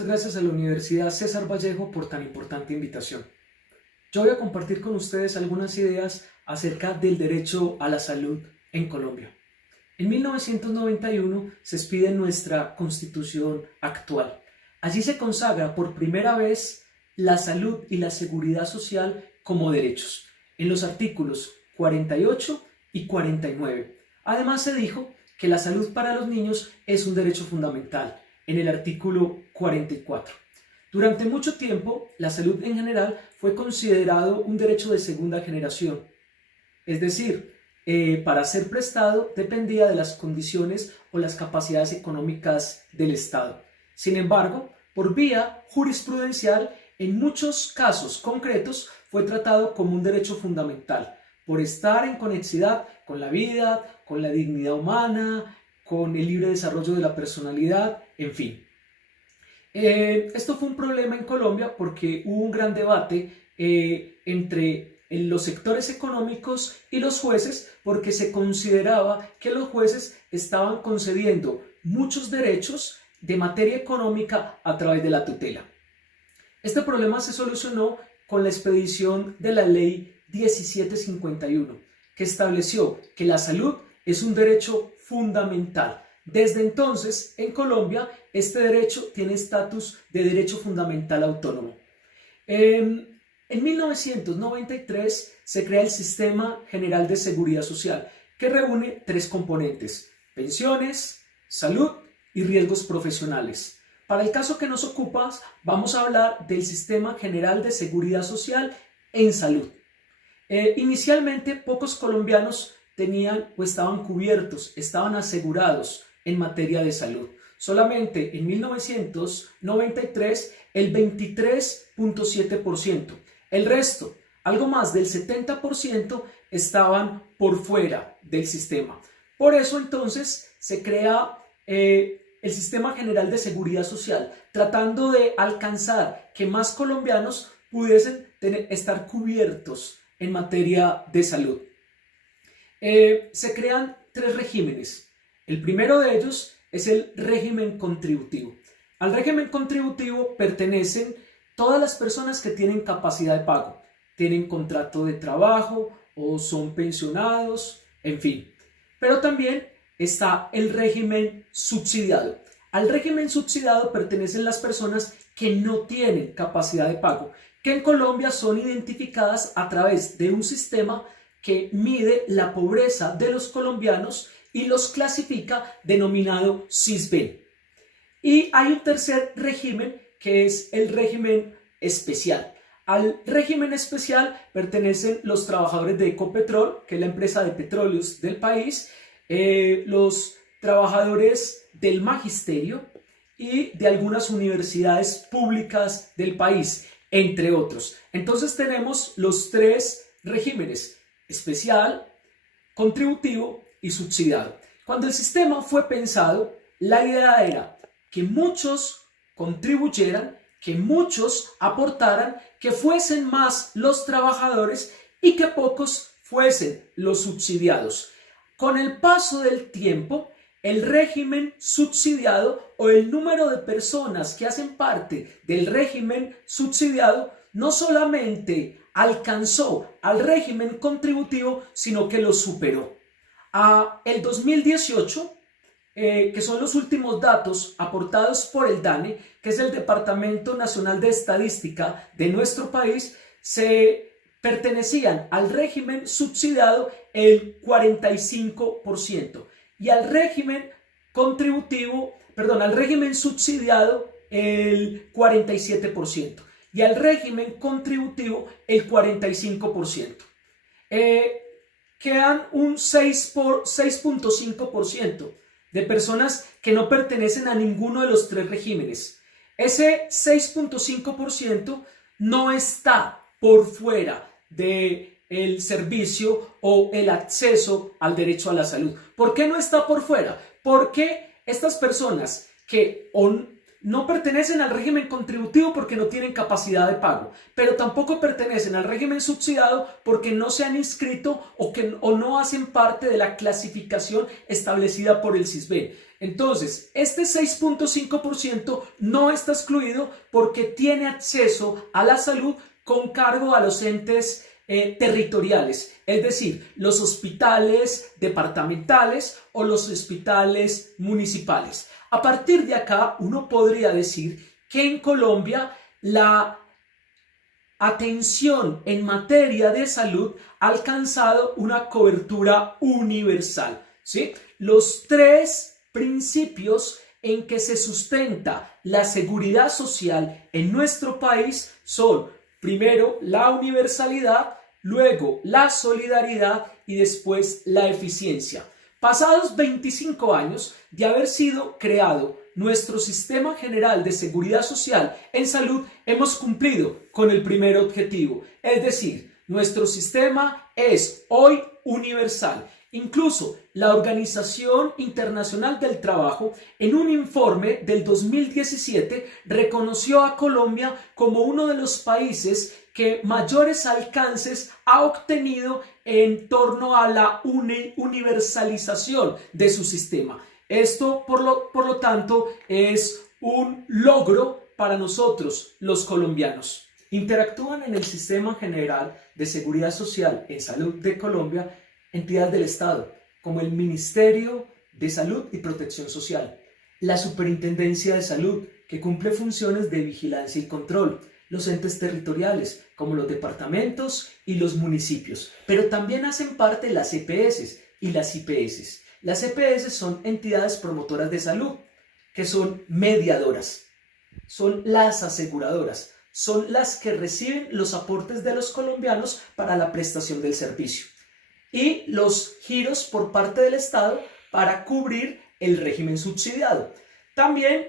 Muchas gracias a la Universidad César Vallejo por tan importante invitación. Yo voy a compartir con ustedes algunas ideas acerca del derecho a la salud en Colombia. En 1991 se expide nuestra Constitución actual. Allí se consagra por primera vez la salud y la seguridad social como derechos, en los artículos 48 y 49. Además se dijo que la salud para los niños es un derecho fundamental, en el artículo 44. Durante mucho tiempo, la salud en general fue considerado un derecho de segunda generación, es decir, para ser prestado dependía de las condiciones o las capacidades económicas del Estado. Sin embargo, por vía jurisprudencial, en muchos casos concretos fue tratado como un derecho fundamental, por estar en conexidad con la vida, con la dignidad humana, con el libre desarrollo de la personalidad, en fin. Esto fue un problema en Colombia porque hubo un gran debate entre los sectores económicos y los jueces, porque se consideraba que los jueces estaban concediendo muchos derechos de materia económica a través de la tutela. Este problema se solucionó con la expedición de la Ley 1751, que estableció que la salud es un derecho fundamental. Desde entonces, en Colombia, este derecho tiene estatus de derecho fundamental autónomo. En 1993 se crea el Sistema General de Seguridad Social, que reúne tres componentes: pensiones, salud y riesgos profesionales. Para el caso que nos ocupa, vamos a hablar del Sistema General de Seguridad Social en salud. Inicialmente, pocos colombianos tenían o estaban cubiertos, estaban asegurados en materia de salud. Solamente en 1993 el 23.7%. El resto, algo más del 70%, estaban por fuera del sistema. Por eso entonces se crea el Sistema General de Seguridad Social, tratando de alcanzar que más colombianos pudiesen estar cubiertos en materia de salud. Se crean tres regímenes. El primero de ellos es el régimen contributivo. Al régimen contributivo pertenecen todas las personas que tienen capacidad de pago, tienen contrato de trabajo o son pensionados, en fin. Pero también está el régimen subsidiado. Al régimen subsidiado pertenecen las personas que no tienen capacidad de pago, que en Colombia son identificadas a través de un sistema que mide la pobreza de los colombianos y los clasifica, denominado SISBEN. Y hay un tercer régimen, que es el régimen especial. Al régimen especial pertenecen los trabajadores de Ecopetrol, que es la empresa de petróleos del país, los trabajadores del magisterio y de algunas universidades públicas del país, entre otros. Entonces tenemos los tres regímenes: especial, contributivo y subsidiado. Cuando el sistema fue pensado, la idea era que muchos contribuyeran, que muchos aportaran, que fuesen más los trabajadores y que pocos fuesen los subsidiados. Con el paso del tiempo, el régimen subsidiado o el número de personas que hacen parte del régimen subsidiado no solamente alcanzó al régimen contributivo, sino que lo superó. El 2018, que son los últimos datos aportados por el DANE, que es el Departamento Nacional de Estadística de nuestro país, se pertenecían al régimen subsidiado el 45% y al régimen subsidiado el 47% y al régimen contributivo el 45%. Quedan un 6.5% de personas que no pertenecen a ninguno de los tres regímenes. Ese 6.5% no está por fuera del servicio o el acceso al derecho a la salud. ¿Por qué no está por fuera? Porque estas personas que no pertenecen al régimen contributivo porque no tienen capacidad de pago, pero tampoco pertenecen al régimen subsidiado porque no se han inscrito o no hacen parte de la clasificación establecida por el SISBEN. Entonces, este 6.5% no está excluido porque tiene acceso a la salud con cargo a los entes territoriales, es decir, los hospitales departamentales o los hospitales municipales. A partir de acá, uno podría decir que en Colombia la atención en materia de salud ha alcanzado una cobertura universal, ¿sí? Los tres principios en que se sustenta la seguridad social en nuestro país son, primero, la universalidad, luego la solidaridad y después la eficiencia. Pasados 25 años de haber sido creado nuestro Sistema General de Seguridad Social en Salud, hemos cumplido con el primer objetivo, es decir, nuestro sistema es hoy universal. Incluso la Organización Internacional del Trabajo, en un informe del 2017, reconoció a Colombia como uno de los países que mayores alcances ha obtenido en torno a la universalización de su sistema. Esto, por lo tanto, es un logro para nosotros, los colombianos. Interactúan en el Sistema General de Seguridad Social en Salud de Colombia entidades del Estado, como el Ministerio de Salud y Protección Social, la Superintendencia de Salud, que cumple funciones de vigilancia y control, los entes territoriales, como los departamentos y los municipios, pero también hacen parte las EPS y las IPS. Las EPS son entidades promotoras de salud, que son mediadoras, son las aseguradoras, son las que reciben los aportes de los colombianos para la prestación del servicio, y los giros por parte del Estado para cubrir el régimen subsidiado. También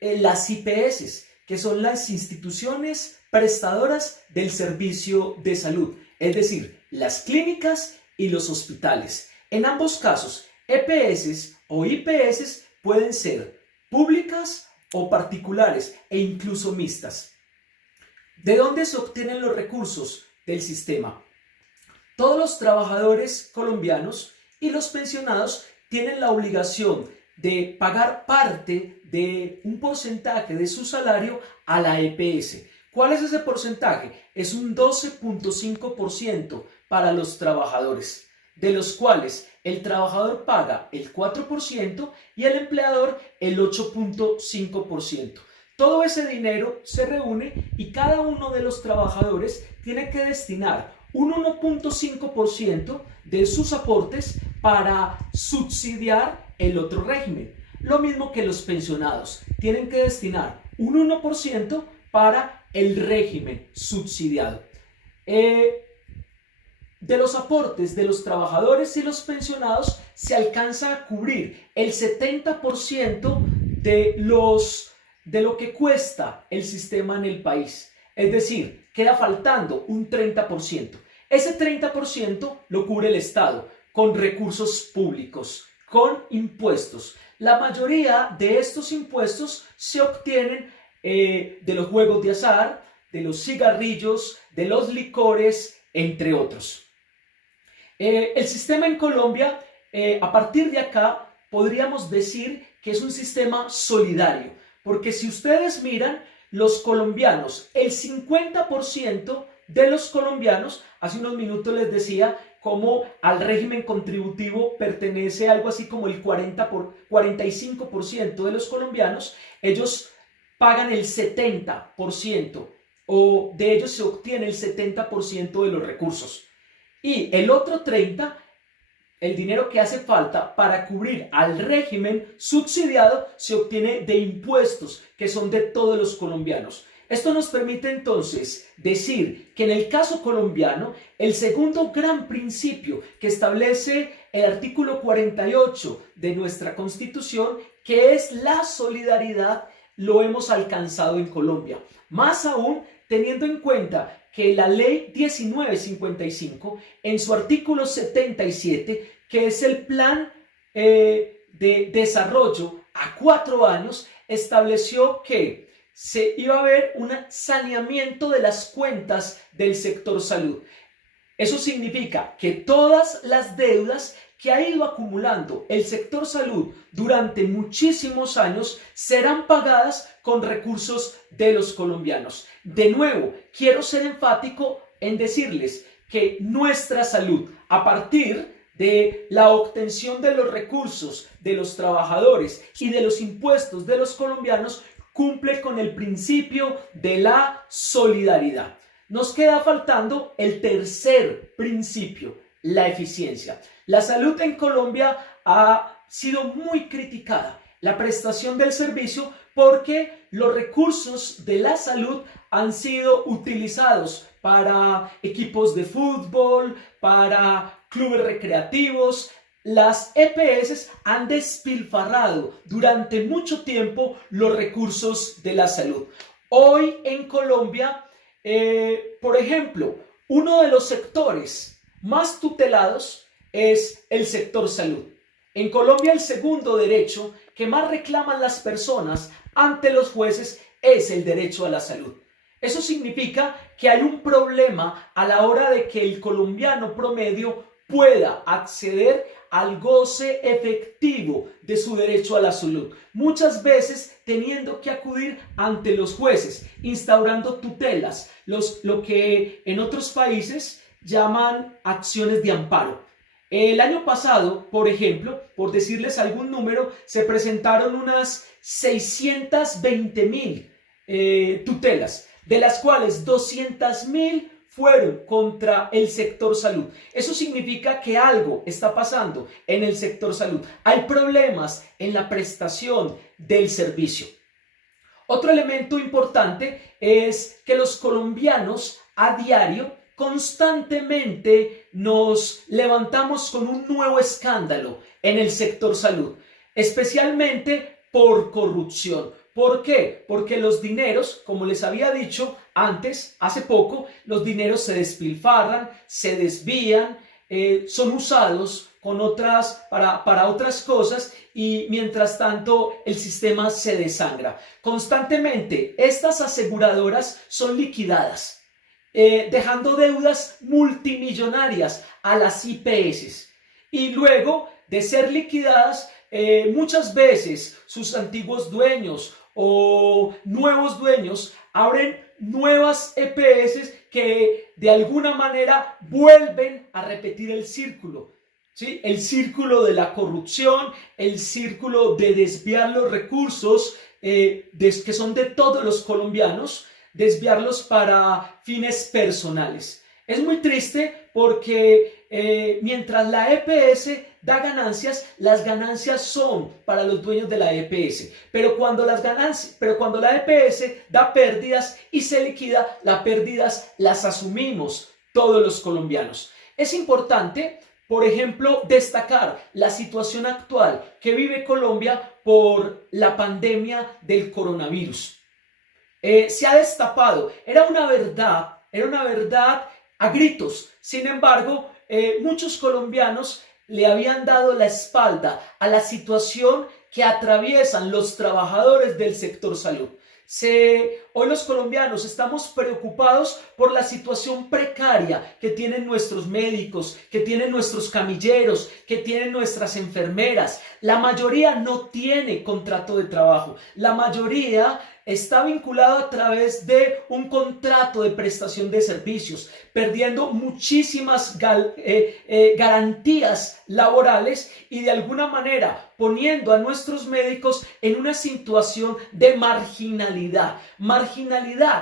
las IPS, que son las instituciones prestadoras del servicio de salud, es decir, las clínicas y los hospitales. En ambos casos, EPS o IPS pueden ser públicas o particulares e incluso mixtas. ¿De dónde se obtienen los recursos del sistema? Todos los trabajadores colombianos y los pensionados tienen la obligación de pagar parte de un porcentaje de su salario a la EPS. ¿Cuál es ese porcentaje? Es un 12.5% para los trabajadores, de los cuales el trabajador paga el 4% y el empleador el 8.5%. Todo ese dinero se reúne y cada uno de los trabajadores tiene que destinar un 1.5% de sus aportes para subsidiar el otro régimen. Lo mismo que los pensionados tienen que destinar un 1% para el régimen subsidiado. De los aportes de los trabajadores y los pensionados se alcanza a cubrir el 70% de lo que cuesta el sistema en el país. Es decir, queda faltando un 30%. Ese 30% lo cubre el Estado con recursos públicos, con impuestos. La mayoría de estos impuestos se obtienen de los juegos de azar, de los cigarrillos, de los licores, entre otros. El sistema en Colombia, a partir de acá, podríamos decir que es un sistema solidario, porque si ustedes miran, los colombianos, el 50% de los colombianos, hace unos minutos les decía cómo al régimen contributivo pertenece algo así como el 45% de los colombianos, ellos pagan el 70% o de ellos se obtiene el 70% de los recursos. Y el otro 30%, el dinero que hace falta para cubrir al régimen subsidiado, se obtiene de impuestos que son de todos los colombianos. Esto nos permite entonces decir que en el caso colombiano, el segundo gran principio que establece el artículo 48 de nuestra Constitución, que es la solidaridad, lo hemos alcanzado en Colombia. Más aún, teniendo en cuenta que la ley 1955, en su artículo 77, que es el plan de desarrollo a 4 años, estableció que se iba a haber un saneamiento de las cuentas del sector salud. Eso significa que todas las deudas que ha ido acumulando el sector salud durante muchísimos años serán pagadas con recursos de los colombianos. De nuevo, quiero ser enfático en decirles que nuestra salud, a partir de la obtención de los recursos de los trabajadores y de los impuestos de los colombianos, cumple con el principio de la solidaridad. Nos queda faltando el tercer principio, la eficiencia. La salud en Colombia ha sido muy criticada, la prestación del servicio, porque los recursos de la salud han sido utilizados para equipos de fútbol, para clubes recreativos. Las EPS han despilfarrado durante mucho tiempo los recursos de la salud. Hoy en Colombia, por ejemplo, uno de los sectores más tutelados es el sector salud. En Colombia, el segundo derecho que más reclaman las personas ante los jueces es el derecho a la salud. Eso significa que hay un problema a la hora de que el colombiano promedio pueda acceder al goce efectivo de su derecho a la salud, muchas veces teniendo que acudir ante los jueces, instaurando tutelas, lo que en otros países llaman acciones de amparo. El año pasado, por ejemplo, por decirles algún número, se presentaron unas 620,000 tutelas, de las cuales 200,000 fueron contra el sector salud. Eso significa que algo está pasando en el sector salud. Hay problemas en la prestación del servicio. Otro elemento importante es que los colombianos a diario constantemente nos levantamos con un nuevo escándalo en el sector salud, especialmente por corrupción. ¿Por qué? Porque los dineros, como les había dicho antes, hace poco, los dineros se despilfarran, se desvían, son usados para otras cosas, y mientras tanto el sistema se desangra. Constantemente estas aseguradoras son liquidadas, dejando deudas multimillonarias a las IPS, y luego de ser liquidadas, muchas veces sus antiguos dueños o nuevos dueños abren nuevas EPS que de alguna manera vuelven a repetir el círculo, ¿sí? El círculo de la corrupción, el círculo de desviar los recursos que son de todos los colombianos, desviarlos para fines personales. Es muy triste porque mientras la EPS da ganancias, las ganancias son para los dueños de la EPS. Pero cuando la EPS da pérdidas y se liquida, las pérdidas las asumimos todos los colombianos. Es importante, por ejemplo, destacar la situación actual que vive Colombia por la pandemia del coronavirus. Se ha destapado, era una verdad a gritos. Sin embargo, muchos colombianos le habían dado la espalda a la situación que atraviesan los trabajadores del sector salud. Hoy los colombianos estamos preocupados por la situación precaria que tienen nuestros médicos, que tienen nuestros camilleros, que tienen nuestras enfermeras. La mayoría no tiene contrato de trabajo. La mayoría está vinculado a través de un contrato de prestación de servicios, perdiendo muchísimas garantías laborales y de alguna manera poniendo a nuestros médicos en una situación de marginalidad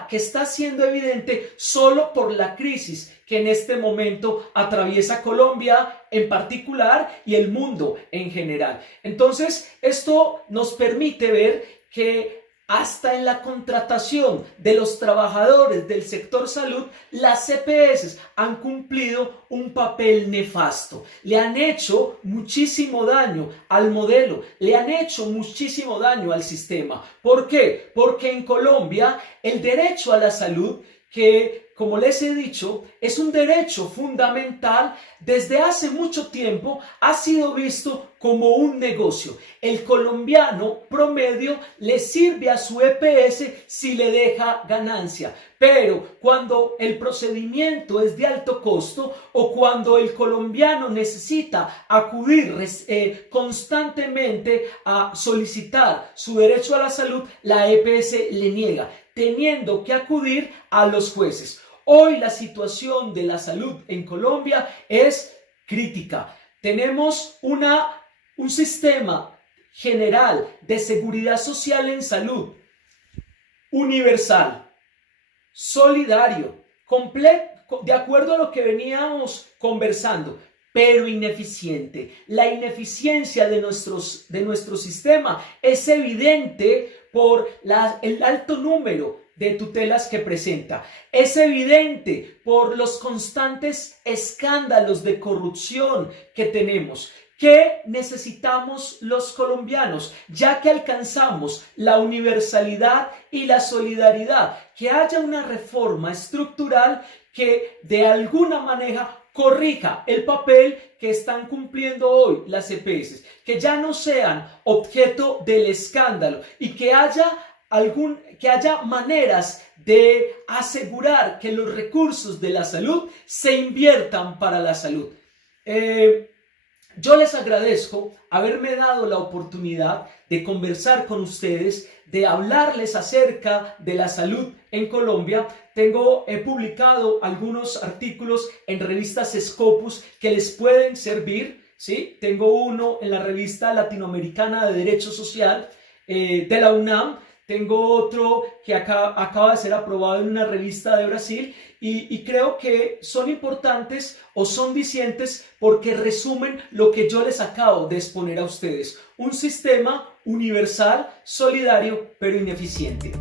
que está siendo evidente solo por la crisis que en este momento atraviesa Colombia en particular y el mundo en general. Entonces, esto nos permite ver que hasta en la contratación de los trabajadores del sector salud, las EPS han cumplido un papel nefasto. Le han hecho muchísimo daño al modelo, le han hecho muchísimo daño al sistema. ¿Por qué? Porque en Colombia el derecho a la salud, que como les he dicho, es un derecho fundamental, desde hace mucho tiempo ha sido visto como un negocio. El colombiano promedio le sirve a su EPS si le deja ganancia, pero cuando el procedimiento es de alto costo o cuando el colombiano necesita acudir constantemente a solicitar su derecho a la salud, la EPS le niega, teniendo que acudir a los jueces. Hoy la situación de la salud en Colombia es crítica. Tenemos un sistema general de seguridad social en salud universal, solidario, completo, de acuerdo a lo que veníamos conversando, pero ineficiente. La ineficiencia de nuestro sistema es evidente por el alto número de tutelas que presenta. Es evidente por los constantes escándalos de corrupción que tenemos. ¿Qué necesitamos los colombianos? Ya que alcanzamos la universalidad y la solidaridad, que haya una reforma estructural que de alguna manera corrija el papel que están cumpliendo hoy las EPS, que ya no sean objeto del escándalo y que haya maneras de asegurar que los recursos de la salud se inviertan para la salud. Yo les agradezco haberme dado la oportunidad de conversar con ustedes, de hablarles acerca de la salud en Colombia. He publicado algunos artículos en revistas Scopus que les pueden servir, ¿sí? Tengo uno en la revista latinoamericana de Derecho Social de la UNAM. Tengo otro que acaba de ser aprobado en una revista de Brasil y creo que son importantes o son dicientes porque resumen lo que yo les acabo de exponer a ustedes. Un sistema universal, solidario, pero ineficiente.